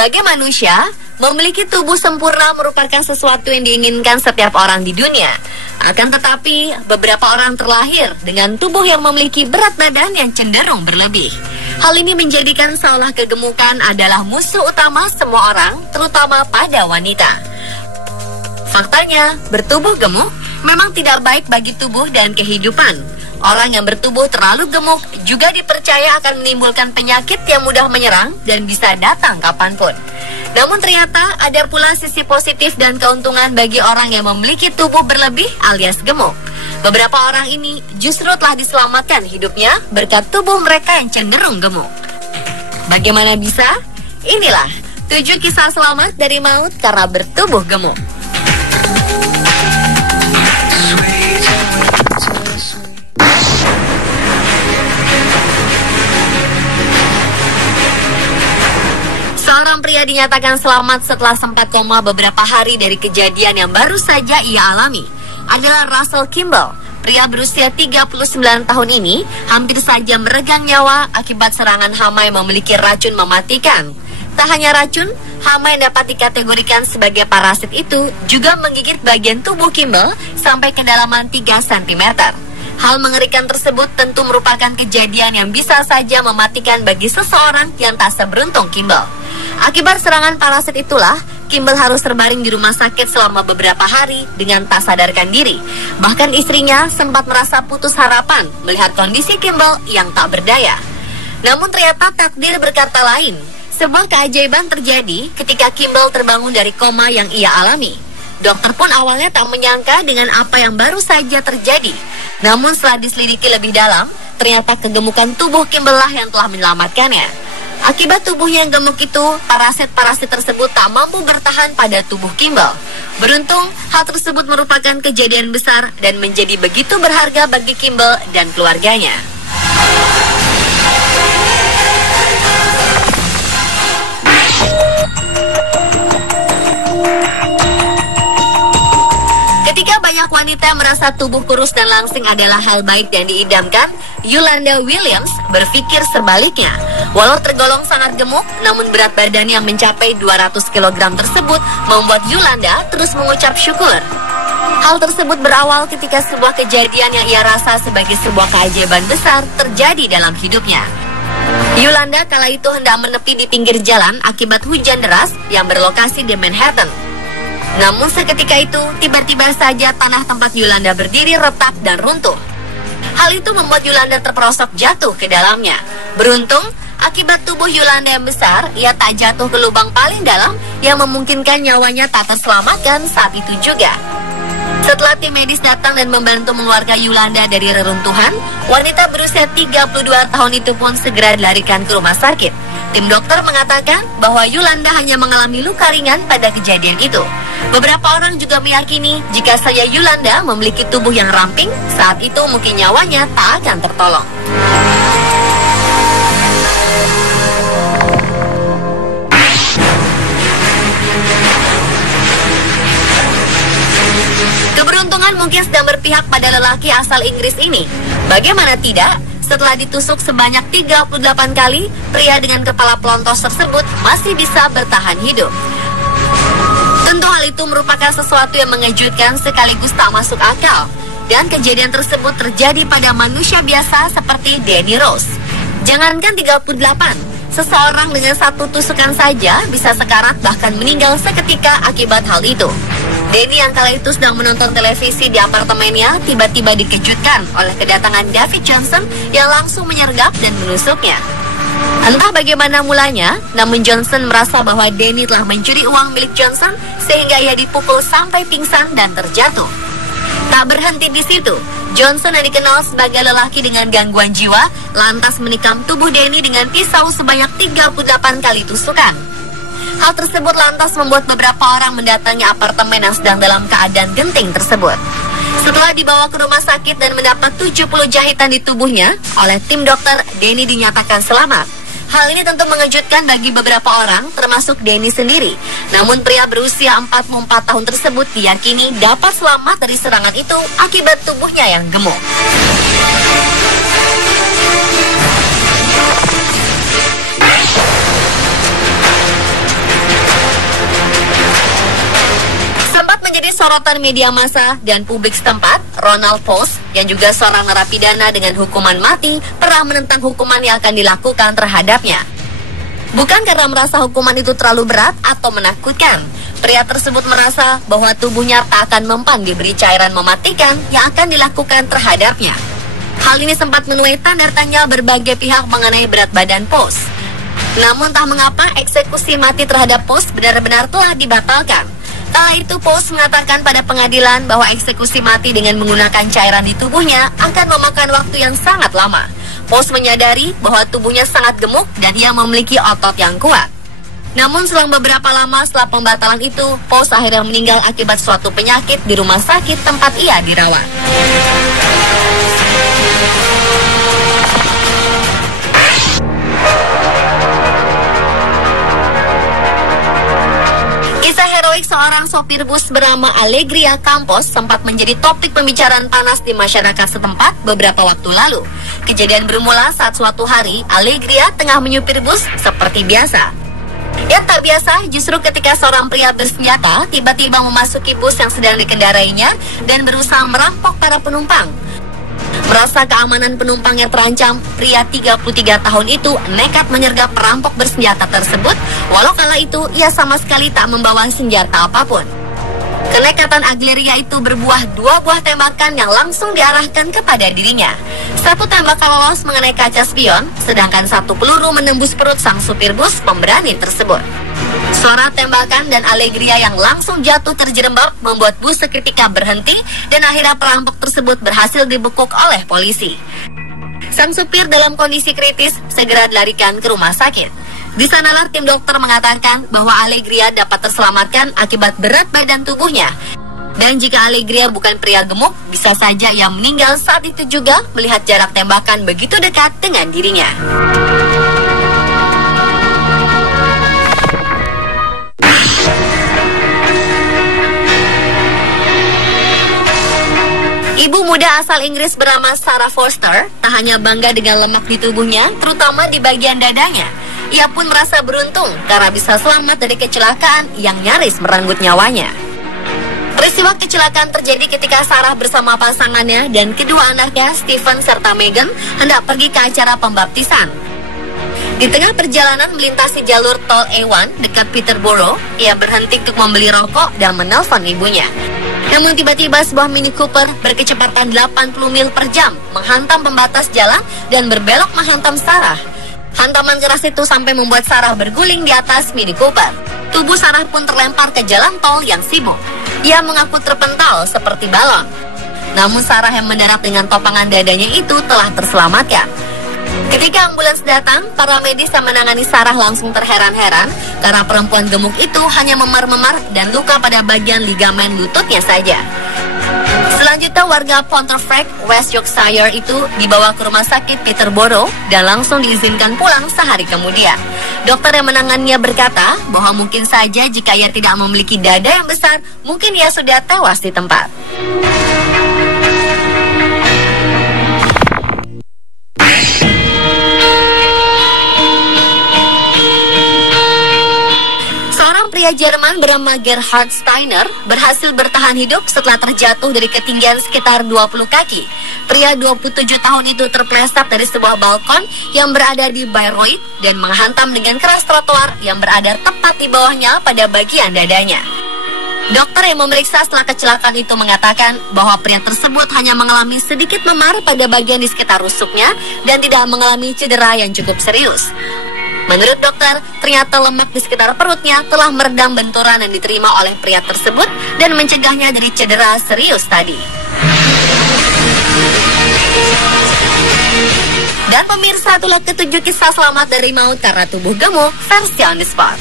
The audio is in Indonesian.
Sebagai manusia, memiliki tubuh sempurna merupakan sesuatu yang diinginkan setiap orang di dunia. Akan tetapi, beberapa orang terlahir dengan tubuh yang memiliki berat badan yang cenderung berlebih. Hal ini menjadikan seolah kegemukan adalah musuh utama semua orang, terutama pada wanita. Faktanya, bertubuh gemuk memang tidak baik bagi tubuh dan kehidupan. Orang yang bertubuh terlalu gemuk juga dipercaya akan menimbulkan penyakit yang mudah menyerang dan bisa datang kapanpun. Namun ternyata ada pula sisi positif dan keuntungan bagi orang yang memiliki tubuh berlebih alias gemuk. Beberapa orang ini justru telah diselamatkan hidupnya berkat tubuh mereka yang cenderung gemuk. Bagaimana bisa? Inilah 7 kisah selamat dari maut karena bertubuh gemuk. Seorang pria dinyatakan selamat setelah sempat koma beberapa hari dari kejadian yang baru saja ia alami. Adalah Russell Kimball. Pria berusia 39 tahun ini hampir saja meregang nyawa akibat serangan hama yang memiliki racun mematikan. Tak hanya racun, hama yang dapat dikategorikan sebagai parasit itu juga menggigit bagian tubuh Kimball sampai kedalaman 3 cm. Hal mengerikan tersebut tentu merupakan kejadian yang bisa saja mematikan bagi seseorang yang tak seberuntung Kimball. Akibat serangan parasit itulah, Kimball harus terbaring di rumah sakit selama beberapa hari dengan tak sadarkan diri. Bahkan istrinya sempat merasa putus harapan melihat kondisi Kimball yang tak berdaya. Namun ternyata takdir berkata lain. Sebuah keajaiban terjadi ketika Kimball terbangun dari koma yang ia alami. Dokter pun awalnya tak menyangka dengan apa yang baru saja terjadi. Namun setelah diselidiki lebih dalam, ternyata kegemukan tubuh Kimball lah yang telah menyelamatkannya. Akibat tubuhnya yang gemuk itu, parasit-parasit tersebut tak mampu bertahan pada tubuh Kimball. Beruntung, hal tersebut merupakan kejadian besar dan menjadi begitu berharga bagi Kimball dan keluarganya. Ketika banyak wanita merasa tubuh kurus dan langsing adalah hal baik dan diidamkan, Yolanda Williams berpikir sebaliknya. Walau tergolong sangat gemuk, namun berat badannya yang mencapai 200 kg tersebut membuat Yolanda terus mengucap syukur. Hal tersebut berawal ketika sebuah kejadian yang ia rasa sebagai sebuah keajaiban besar terjadi dalam hidupnya. Yolanda kala itu hendak menepi di pinggir jalan akibat hujan deras yang berlokasi di Manhattan. Namun seketika itu, tiba-tiba saja tanah tempat Yolanda berdiri retak dan runtuh. Hal itu membuat Yolanda terperosok jatuh ke dalamnya. Beruntung, akibat tubuh Yolanda yang besar, ia tak jatuh ke lubang paling dalam yang memungkinkan nyawanya tak terselamatkan saat itu juga. Setelah tim medis datang dan membantu mengeluarkan Yolanda dari reruntuhan, wanita berusia 32 tahun itu pun segera dilarikan ke rumah sakit. Tim dokter mengatakan bahwa Yolanda hanya mengalami luka ringan pada kejadian itu. Beberapa orang juga meyakini jika saja Yolanda memiliki tubuh yang ramping, saat itu mungkin nyawanya tak akan tertolong. Keberuntungan mungkin sedang berpihak pada lelaki asal Inggris ini. Bagaimana tidak? Setelah ditusuk sebanyak 38 kali, pria dengan kepala pelontos tersebut masih bisa bertahan hidup. Tentu hal itu merupakan sesuatu yang mengejutkan sekaligus tak masuk akal. Dan kejadian tersebut terjadi pada manusia biasa seperti Danny Rose. Jangankan 38, seseorang dengan satu tusukan saja bisa sekarat bahkan meninggal seketika akibat hal itu. Danny yang kala itu sedang menonton televisi di apartemennya tiba-tiba dikejutkan oleh kedatangan David Johnson yang langsung menyergap dan menusuknya. Entah bagaimana mulanya, namun Johnson merasa bahwa Danny telah mencuri uang milik Johnson sehingga ia dipukul sampai pingsan dan terjatuh. Tak berhenti di situ, Johnson yang dikenal sebagai lelaki dengan gangguan jiwa lantas menikam tubuh Danny dengan pisau sebanyak 38 kali tusukan. Hal tersebut lantas membuat beberapa orang mendatangi apartemen yang sedang dalam keadaan genting tersebut. Setelah dibawa ke rumah sakit dan mendapat 70 jahitan di tubuhnya, oleh tim dokter, Danny dinyatakan selamat. Hal ini tentu mengejutkan bagi beberapa orang, termasuk Danny sendiri. Namun pria berusia 44 tahun tersebut diyakini dapat selamat dari serangan itu akibat tubuhnya yang gemuk. sorotan media massa dan publik setempat, Ronald Post, yang juga seorang narapidana dengan hukuman mati, pernah menentang hukuman yang akan dilakukan terhadapnya. Bukan karena merasa hukuman itu terlalu berat atau menakutkan, pria tersebut merasa bahwa tubuhnya tak akan mempan diberi cairan mematikan yang akan dilakukan terhadapnya. Hal ini sempat menuai tanda tanya berbagai pihak mengenai berat badan Post. Namun tak mengapa eksekusi mati terhadap Post benar-benar telah dibatalkan. Kala itu Post mengatakan pada pengadilan bahwa eksekusi mati dengan menggunakan cairan di tubuhnya akan memakan waktu yang sangat lama. Post menyadari bahwa tubuhnya sangat gemuk dan ia memiliki otot yang kuat. Namun selang beberapa lama setelah pembatalan itu, Post akhirnya meninggal akibat suatu penyakit di rumah sakit tempat ia dirawat. Seorang sopir bus bernama Alegria Campos sempat menjadi topik pembicaraan panas di masyarakat setempat beberapa waktu lalu. Kejadian bermula saat suatu hari Alegria tengah menyupir bus seperti biasa. Yang tak biasa justru ketika seorang pria bersenjata tiba-tiba memasuki bus yang sedang dikendarainya dan berusaha merampok para penumpang. Merasa keamanan penumpangnya terancam, pria 33 tahun itu nekat menyergap perampok bersenjata tersebut, walau kala itu ia sama sekali tak membawa senjata apapun. Kenekatan Alegria itu berbuah 2 buah tembakan yang langsung diarahkan kepada dirinya. 1 tembakan lolos mengenai kaca spion, sedangkan 1 peluru menembus perut sang supir bus pemberani tersebut. Suara tembakan dan Alegria yang langsung jatuh terjerembab membuat bus seketika berhenti dan akhirnya perampok tersebut berhasil dibekuk oleh polisi. Sang supir dalam kondisi kritis segera dilarikan ke rumah sakit. Di sanalah tim dokter mengatakan bahwa Alegria dapat terselamatkan akibat berat badan tubuhnya. Dan jika Alegria bukan pria gemuk, bisa saja ia meninggal saat itu juga melihat jarak tembakan begitu dekat dengan dirinya. Ibu muda asal Inggris bernama Sarah Foster tak hanya bangga dengan lemak di tubuhnya, terutama di bagian dadanya. Ia pun merasa beruntung karena bisa selamat dari kecelakaan yang nyaris merenggut nyawanya. Peristiwa kecelakaan terjadi ketika Sarah bersama pasangannya dan kedua anaknya, Stephen serta Meghan, hendak pergi ke acara pembaptisan. Di tengah perjalanan melintasi jalur tol A1 dekat Peterborough, ia berhenti untuk membeli rokok dan menelpon ibunya. Namun tiba-tiba sebuah Mini Cooper berkecepatan 80 mil per jam menghantam pembatas jalan dan berbelok menghantam Sarah. Hantaman keras itu sampai membuat Sarah berguling di atas Mini Cooper. Tubuh Sarah pun terlempar ke jalan tol yang sibuk. Ia mengaku terpental seperti balon. Namun Sarah yang mendarat dengan topangan dadanya itu telah terselamatkan. Ketika ambulans datang, para medis yang menangani Sarah langsung terheran-heran karena perempuan gemuk itu hanya memar-memar dan luka pada bagian ligamen lututnya saja. Selanjutnya warga Pontefract, West Yorkshire itu dibawa ke rumah sakit Peterborough dan langsung diizinkan pulang sehari kemudian. Dokter yang menanganinya berkata bahwa mungkin saja jika ia tidak memiliki dada yang besar, mungkin ia sudah tewas di tempat. Pria Jerman bernama Gerhard Steiner berhasil bertahan hidup setelah terjatuh dari ketinggian sekitar 20 kaki. Pria 27 tahun itu terpeleset dari sebuah balkon yang berada di Bayreuth dan menghantam dengan keras trotoar yang berada tepat di bawahnya pada bagian dadanya. Dokter yang memeriksa setelah kecelakaan itu mengatakan bahwa pria tersebut hanya mengalami sedikit memar pada bagian di sekitar rusuknya dan tidak mengalami cedera yang cukup serius. Menurut dokter, ternyata lemak di sekitar perutnya telah meredam benturan yang diterima oleh pria tersebut dan mencegahnya dari cedera serius tadi. Dan pemirsa, itulah ketujuh kisah selamat dari maut karena tubuh gemuk versi On The Spot.